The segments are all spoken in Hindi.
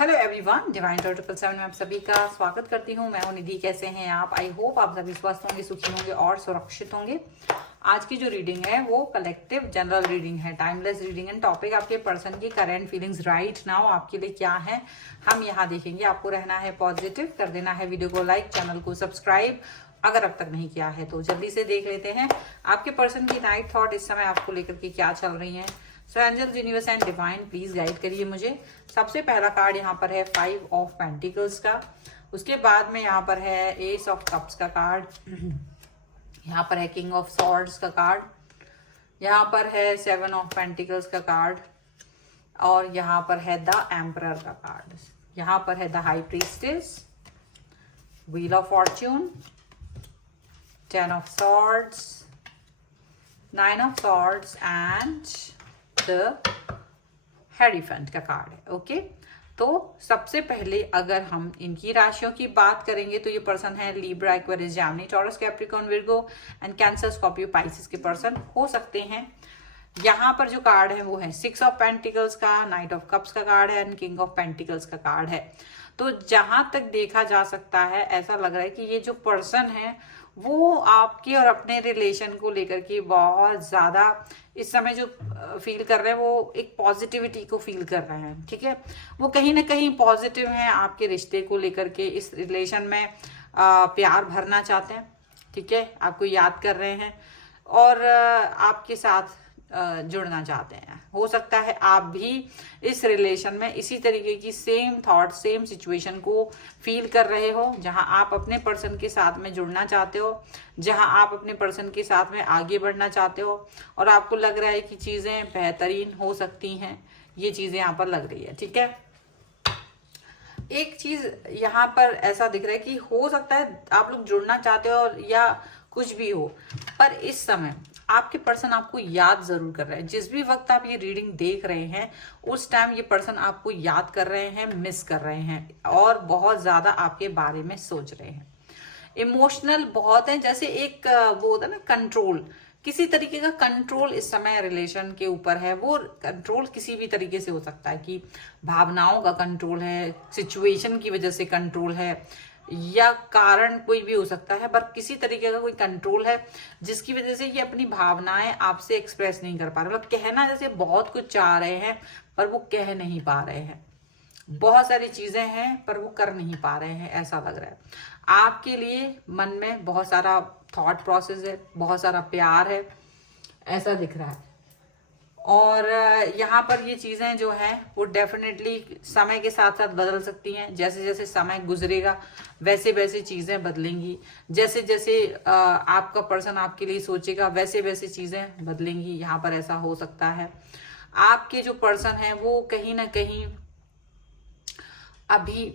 हेलो एवरीवन, डिवाइन टॉ 777 में आप सभी का स्वागत करती हूँ। मैं हूँ निधि। कैसे हैं आप? आई होप आप सभी स्वस्थ होंगे, सुखी होंगे और सुरक्षित होंगे। आज की जो रीडिंग है वो कलेक्टिव जनरल रीडिंग है, टाइमलेस रीडिंग एंड टॉपिक आपके पर्सन की करेंट फीलिंग्स राइट नाउ आपके लिए क्या है हम यहाँ देखेंगे। आपको रहना है पॉजिटिव, कर देना है वीडियो को लाइक, चैनल को सब्सक्राइब अगर अब तक नहीं किया है तो जल्दी से देख लेते हैं आपके पर्सन की नाइट थॉट इस समय आपको लेकर के क्या चल रही है। So angels, universe and divine please guide करिए मुझे। सबसे पहला कार्ड यहाँ पर है 5 ऑफ पेंटिकल्स का, उसके बाद में यहाँ पर है एस ऑफ कप्स का कार्ड, यहाँ पर है किंग ऑफ सॉर्ड्स का कार्ड, यहाँ पर है 7 ऑफ पेंटिकल्स का कार्ड और यहाँ पर है द एम्परर का कार्ड। यहाँ पर है the high priestess, wheel of fortune, 10 of swords, 9 of swords and hierophant का कार्ड है। ओके, तो सबसे पहले अगर हम इनकी राशियों की बात करेंगे तो ये पर्सन है Libra, Aquarius, Gemini, taurus, Capricorn, Virgo and cancer, Scorpio, Pisces के पर्सन हो सकते हैं। यहाँ पर जो कार्ड है वो है 6 ऑफ पेंटिकल्स का, नाइट ऑफ कप्स का कार्ड है एंड किंग ऑफ पेंटिकल्स का कार्ड है। तो जहां तक देखा जा सकता है ऐसा लग रहा है कि ये जो पर्सन है वो आपके और अपने रिलेशन को लेकर के बहुत ज्यादा इस समय जो फील कर रहे हैं वो एक पॉजिटिविटी को फील कर रहे हैं। ठीक है, वो कहीं ना कहीं पॉजिटिव हैं आपके रिश्ते को लेकर के, इस रिलेशन में प्यार भरना चाहते हैं। ठीक है, आपको याद कर रहे हैं और आपके साथ जुड़ना चाहते हैं। हो सकता है आप भी इस रिलेशन में इसी तरीके की सेम थॉट, सेम सिचुएशन को फील कर रहे हो, जहां आप अपने पर्सन के साथ में जुड़ना चाहते हो, जहां आप अपने पर्सन के साथ में आगे बढ़ना चाहते हो और आपको लग रहा है कि चीजें बेहतरीन हो सकती हैं। ये चीजें यहाँ पर लग रही है। ठीक है, एक चीज यहाँ पर ऐसा दिख रहा है कि हो सकता है आप लोग जुड़ना चाहते हो और या कुछ भी हो, पर इस समय आपके पर्सन आपको याद जरूर कर रहे हैं। जिस भी वक्त आप ये रीडिंग देख रहे हैं उस टाइम ये पर्सन आपको याद कर रहे हैं, मिस कर रहे हैं और बहुत ज्यादा आपके बारे में सोच रहे हैं। इमोशनल बहुत है, जैसे एक वो होता है ना कंट्रोल, किसी तरीके का कंट्रोल इस समय रिलेशन के ऊपर है। वो कंट्रोल किसी भी तरीके से हो सकता है कि भावनाओं का कंट्रोल है, सिचुएशन की वजह से कंट्रोल है या कारण कोई भी हो सकता है, पर किसी तरीके का कोई कंट्रोल है जिसकी वजह से ये अपनी भावनाएं आपसे एक्सप्रेस नहीं कर पा रहे। मतलब कहना जैसे बहुत कुछ चाह रहे हैं पर वो कह नहीं पा रहे हैं। बहुत सारी चीजें हैं पर वो कर नहीं पा रहे हैं, ऐसा लग रहा है। आपके लिए मन में बहुत सारा थॉट प्रोसेस है, बहुत सारा प्यार है, ऐसा दिख रहा है। और यहाँ पर ये चीजें जो हैं वो डेफिनेटली समय के साथ साथ बदल सकती हैं। जैसे जैसे समय गुजरेगा वैसे वैसे चीजें बदलेंगी, जैसे जैसे आपका पर्सन आपके लिए सोचेगा वैसे वैसे चीजें बदलेंगी। यहाँ पर ऐसा हो सकता है आपके जो पर्सन है वो कहीं ना कहीं अभी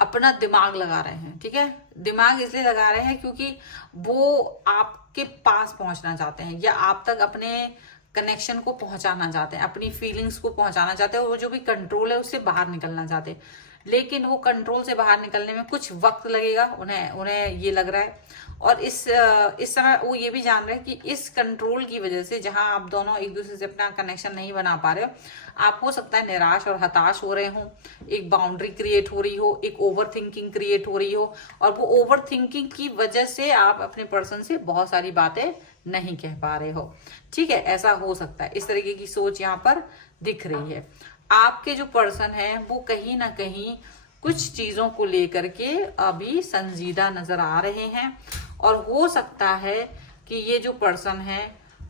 अपना दिमाग लगा रहे हैं। ठीक है, दिमाग इसलिए लगा रहे हैं क्योंकि वो आपके पास पहुंचना चाहते हैं या आप तक अपने कनेक्शन को पहुंचाना चाहते हैं, अपनी फीलिंग्स को पहुंचाना चाहते हैं। वो जो भी कंट्रोल है उससे बाहर निकलना चाहते हैं, लेकिन वो कंट्रोल से बाहर निकलने में कुछ वक्त लगेगा उन्हें ये लग रहा है। और इस समय वो ये भी जान रहे हैं कि इस कंट्रोल की वजह से जहां आप दोनों एक दूसरे से अपना कनेक्शन नहीं बना पा रहे हो, आप हो सकता है निराश और हताश हो रहे हो, एक बाउंड्री क्रिएट हो रही हो, एक ओवर थिंकिंग क्रिएट हो रही हो और वो ओवर थिंकिंग की वजह से आप अपने पर्सन से बहुत सारी बातें नहीं कह पा रहे हो। ठीक है, ऐसा हो सकता है। इस तरीके की सोच यहाँ पर दिख रही है। आपके जो पर्सन है वो कहीं ना कहीं कुछ चीजों को लेकर के अभी संजीदा नजर आ रहे हैं और हो सकता है कि ये जो पर्सन है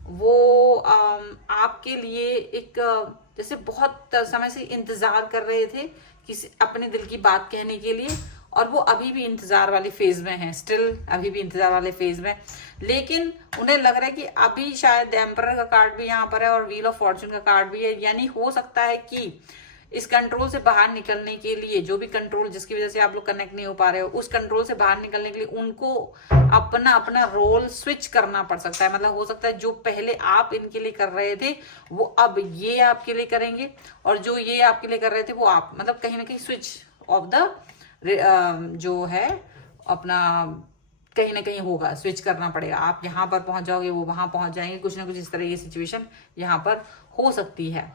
वो आपके लिए एक जैसे बहुत समय से इंतजार कर रहे थे किसी अपने दिल की बात कहने के लिए, और वो अभी भी इंतजार वाले फेज में हैं, स्टिल अभी भी इंतजार वाले फेज में। लेकिन उन्हें लग रहा है कि अभी शायद एम्परर का कार्ड भी यहाँ पर है और व्हील ऑफ फॉर्च्यून का कार्ड भी है। यानी हो सकता है कि इस कंट्रोल से बाहर निकलने के लिए, जो भी कंट्रोल जिसकी वजह से आप लोग कनेक्ट नहीं हो पा रहे हो, उस कंट्रोल से बाहर निकलने के लिए उनको अपना अपना रोल स्विच करना पड़ सकता है। मतलब हो सकता है जो पहले आप इनके लिए कर रहे थे वो अब ये आपके लिए करेंगे और जो ये आपके लिए कर रहे थे वो आप, मतलब कहीं ना कहीं स्विच ऑफ द जो है अपना कहीं ना कहीं होगा, स्विच करना पड़ेगा। आप यहाँ पर पहुंच जाओगे, वो वहां पहुंच जाएंगे, कुछ ना कुछ इस तरह की सिचुएशन यहाँ पर हो सकती है।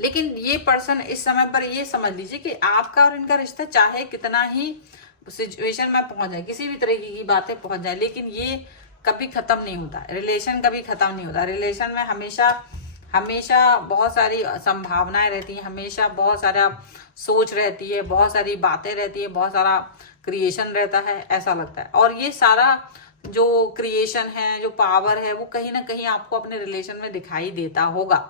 लेकिन ये पर्सन इस समय पर ये समझ लीजिए कि आपका और इनका रिश्ता चाहे कितना ही सिचुएशन में पहुंच जाए, किसी भी तरीके की बातें पहुंच जाए, लेकिन ये कभी खत्म नहीं होता, रिलेशन कभी खत्म नहीं होता। रिलेशन में हमेशा हमेशा बहुत सारी संभावनाएं रहती हैं, हमेशा बहुत सारा सोच रहती है, बहुत सारी बातें रहती है, बहुत सारा क्रिएशन रहता है, ऐसा लगता है। और ये सारा जो क्रिएशन है, जो पावर है, वो कहीं ना कहीं आपको अपने रिलेशन में दिखाई देता होगा।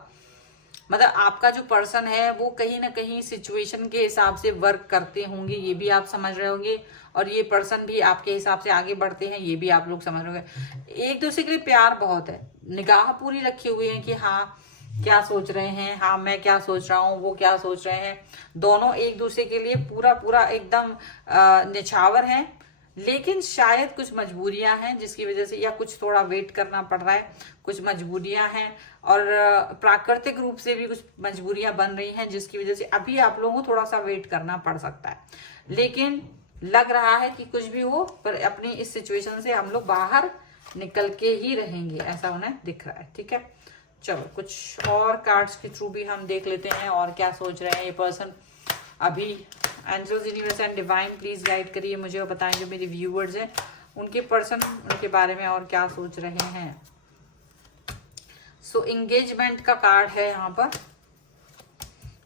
मतलब आपका जो पर्सन है वो कहीं ना कहीं सिचुएशन के हिसाब से वर्क करते होंगे, ये भी आप समझ रहे होंगे, और ये पर्सन भी आपके हिसाब से आगे बढ़ते हैं, ये भी आप लोग समझ रहे होंगे। एक दूसरे के लिए प्यार बहुत है, निगाह पूरी रखे हुए हैं कि हाँ क्या सोच रहे हैं, हाँ मैं क्या सोच रहा हूँ, वो क्या सोच रहे हैं। दोनों एक दूसरे के लिए पूरा पूरा एकदम निछावर हैं। लेकिन शायद कुछ मजबूरियां हैं जिसकी वजह से, या कुछ थोड़ा वेट करना पड़ रहा है, कुछ मजबूरियां हैं, और प्राकृतिक रूप से भी कुछ मजबूरियां बन रही हैं जिसकी वजह से अभी आप लोगों को थोड़ा सा वेट करना पड़ सकता है। लेकिन लग रहा है कि कुछ भी हो पर अपनी इस सिचुएशन से हम लोग बाहर निकल के ही रहेंगे, ऐसा उन्हें दिख रहा है। ठीक है, चलो कुछ और कार्ड्स के थ्रू भी हम देख लेते हैं और क्या सोच रहे हैं ये पर्सन अभी। Angels, universe and divine please guide करिए मुझे और बताएं जो मेरे व्यूअर्स हैं उनके पर्सन उनके बारे में और क्या सोच रहे हैं। सो एंगेजमेंट का कार्ड है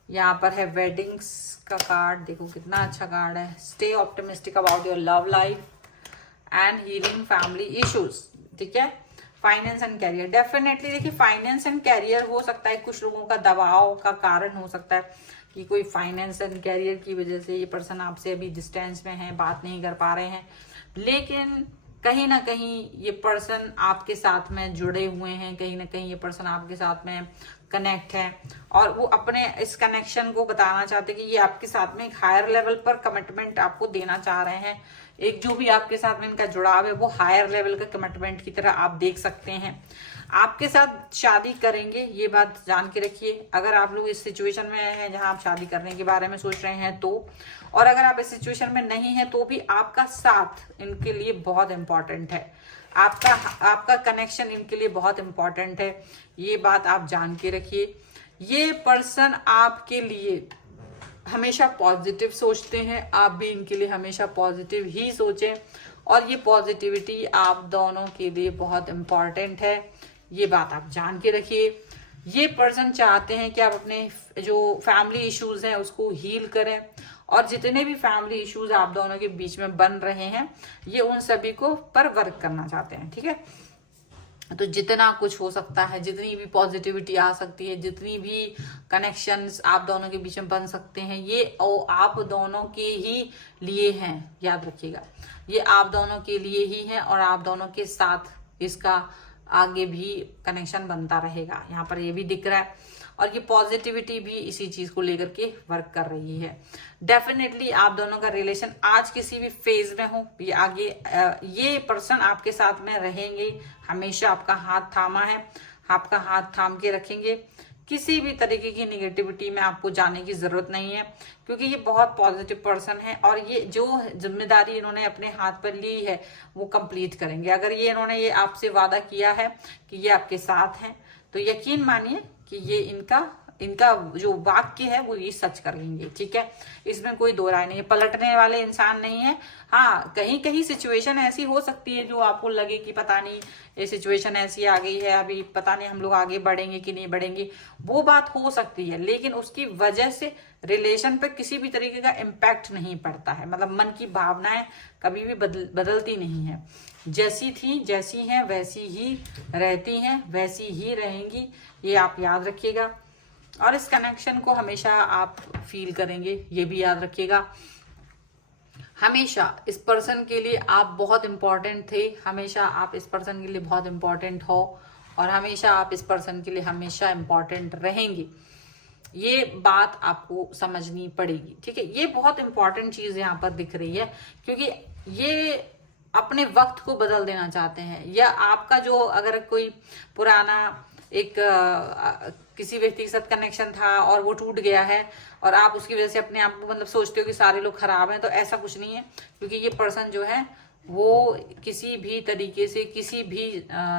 यहाँ पर है वेडिंग्स का कार्ड, देखो कितना अच्छा कार्ड है। Stay optimistic about your love life and healing family issues. ठीक है, फाइनेंस एंड कैरियर, डेफिनेटली देखिए फाइनेंस एंड कैरियर हो सकता है कुछ लोगों का दबाव का कारण हो सकता है कि कोई फाइनेंस एंड कैरियर की वजह से ये पर्सन आपसे अभी डिस्टेंस में है, बात नहीं कर पा रहे हैं। लेकिन कहीं ना कहीं ये पर्सन आपके साथ में जुड़े हुए हैं, कहीं ना कहीं ये पर्सन आपके साथ में कनेक्ट है, और वो अपने इस कनेक्शन को बताना चाहते हैं कि ये आपके साथ में एक हायर लेवल पर कमिटमेंट आपको देना चाह रहे हैं। एक जो भी आपके साथ में इनका जुड़ाव है वो हायर लेवल का कमिटमेंट की तरह आप देख सकते हैं। आपके साथ शादी करेंगे, ये बात जान के रखिए। अगर आप लोग इस सिचुएशन में हैं जहां आप शादी करने के बारे में सोच रहे हैं तो, और अगर आप इस सिचुएशन में नहीं है तो भी आपका साथ इनके लिए बहुत इंपॉर्टेंट है, आपका कनेक्शन इनके लिए बहुत इंपॉर्टेंट है, ये बात आप जान के रखिए। ये पर्सन आपके लिए हमेशा पॉजिटिव सोचते हैं, आप भी इनके लिए हमेशा पॉजिटिव ही सोचें, और ये पॉजिटिविटी आप दोनों के लिए बहुत इंपॉर्टेंट है, ये बात आप जान के रखिए। ये पर्सन चाहते हैं कि आप अपने जो फैमिली इश्यूज हैं उसको हील करें, और जितने भी फैमिली इश्यूज आप दोनों के बीच में बन रहे हैं ये उन सभी को पर वर्क करना चाहते हैं। ठीक है, तो जितना कुछ हो सकता है, जितनी भी पॉजिटिविटी आ सकती है, जितनी भी कनेक्शंस आप दोनों के बीच में बन सकते हैं, ये आप दोनों के ही लिए हैं, याद रखिएगा, ये आप दोनों के लिए ही है, और आप दोनों के साथ इसका आगे भी कनेक्शन बनता रहेगा, यहाँ पर ये भी दिख रहा है। और ये पॉजिटिविटी भी इसी चीज को लेकर के वर्क कर रही है। डेफिनेटली आप दोनों का रिलेशन आज किसी भी फेज में हो, ये आगे ये पर्सन आपके साथ में रहेंगे, हमेशा आपका हाथ थामा है, आपका हाथ थाम के रखेंगे। किसी भी तरीके की निगेटिविटी में आपको जाने की जरूरत नहीं है, क्योंकि ये बहुत पॉजिटिव पर्सन है, और ये जो जिम्मेदारी इन्होंने अपने हाथ पर ली है वो कंप्लीट करेंगे। अगर ये इन्होंने ये आपसे वादा किया है कि ये आपके साथ हैं, तो यकीन मानिए कि ये इनका जो वाक्य है वो ये सच कर लेंगे। ठीक है, इसमें कोई दो राय नहीं है, पलटने वाले इंसान नहीं है। हाँ, कहीं कहीं सिचुएशन ऐसी हो सकती है जो आपको लगे कि पता नहीं ये सिचुएशन ऐसी आ गई है, अभी पता नहीं हम लोग आगे बढ़ेंगे कि नहीं बढ़ेंगे, वो बात हो सकती है, लेकिन उसकी वजह से रिलेशन पे किसी भी तरीके का इम्पैक्ट नहीं पड़ता है। मतलब मन की भावनाएं कभी भी बदलती नहीं है, जैसी थी जैसी हैं वैसी ही रहती हैं, वैसी ही रहेंगी, ये आप याद रखिएगा। और इस कनेक्शन को हमेशा आप फील करेंगे, ये भी याद रखिएगा। हमेशा इस पर्सन के लिए आप बहुत इंपॉर्टेंट थे, हमेशा आप इस पर्सन के लिए बहुत इंपॉर्टेंट हो, और हमेशा आप इस पर्सन के लिए हमेशा इंपॉर्टेंट रहेंगे, ये बात आपको समझनी पड़ेगी। ठीक है, ये बहुत इंपॉर्टेंट चीज यहाँ पर दिख रही है, क्योंकि ये अपने वक्त को बदल देना चाहते हैं, या आपका जो अगर कोई पुराना एक किसी व्यक्ति के साथ कनेक्शन था और वो टूट गया है, और आप उसकी वजह से अपने आप को मतलब सोचते हो कि सारे लोग खराब हैं, तो ऐसा कुछ नहीं है। क्योंकि ये पर्सन जो है वो किसी भी तरीके से, किसी भी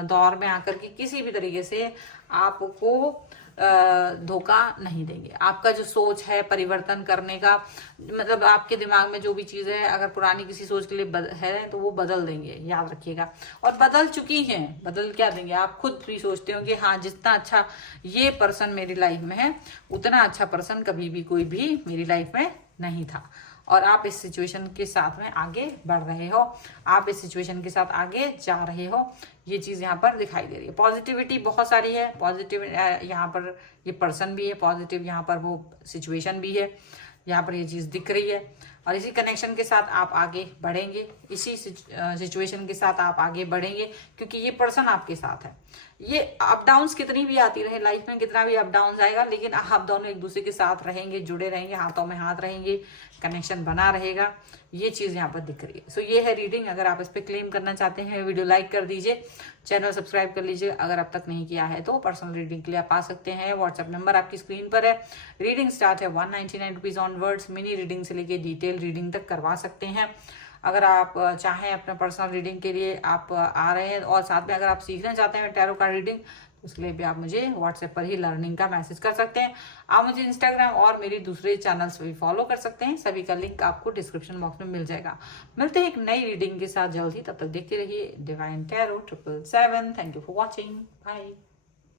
दौर में आकर के किसी भी तरीके से आपको धोखा नहीं देंगे। आपका जो सोच है परिवर्तन करने का, मतलब आपके दिमाग में जो भी चीज है, अगर पुरानी किसी सोच के लिए है तो वो बदल देंगे, याद रखिएगा। और बदल चुकी हैं, बदल क्या देंगे, आप खुद भी सोचते हो कि हाँ जितना अच्छा ये पर्सन मेरी लाइफ में है उतना अच्छा पर्सन कभी भी कोई भी मेरी लाइफ में नहीं था। और आप इस सिचुएशन के साथ में आगे बढ़ रहे हो, आप इस सिचुएशन के साथ आगे जा रहे हो, ये चीज यहाँ पर दिखाई दे रही है। पॉजिटिविटी बहुत सारी है, पॉजिटिव यहाँ पर ये पर्सन भी है, पॉजिटिव यहाँ पर वो सिचुएशन भी है, यहाँ पर ये चीज दिख रही है। और इसी कनेक्शन के साथ आप आगे बढ़ेंगे, इसी सिचुएशन के साथ आप आगे बढ़ेंगे, क्योंकि ये पर्सन आपके साथ है। ये अप डाउन्स कितनी भी आती रहे लाइफ में, कितना भी अप डाउन आएगा, लेकिन आप दोनों एक दूसरे के साथ रहेंगे, जुड़े रहेंगे, हाथों में हाथ रहेंगे, कनेक्शन बना रहेगा, ये चीज यहाँ पर दिख रही है। सो ये है रीडिंग। अगर आप इस पर क्लेम करना चाहते हैं, वीडियो लाइक कर दीजिए, चैनल सब्सक्राइब कर लीजिए अगर अब तक नहीं किया है तो। पर्सनल रीडिंग के लिए आप आ सकते हैं, व्हाट्सएप नंबर आपकी स्क्रीन पर है। रीडिंग स्टार्ट है 199 रुपीज ऑनवर्ड्स। मिनी रीडिंग से लेके डिटेल रीडिंग तक करवा सकते हैं। अगर आप चाहें अपने पर्सनल रीडिंग के लिए आप आ रहे हैं, और साथ में अगर आप सीखना चाहते हैं टैरो कार्ड रीडिंग, उसके लिए भी आप मुझे व्हाट्सएप पर ही लर्निंग का मैसेज कर सकते हैं। आप मुझे इंस्टाग्राम और मेरी दूसरे चैनल्स पर भी फॉलो कर सकते हैं, सभी का लिंक आपको डिस्क्रिप्शन बॉक्स में मिल जाएगा। मिलते हैं एक नई रीडिंग के साथ जल्द ही, तब तक देखते रहिए divine tarot 777। Thank you for watching, bye.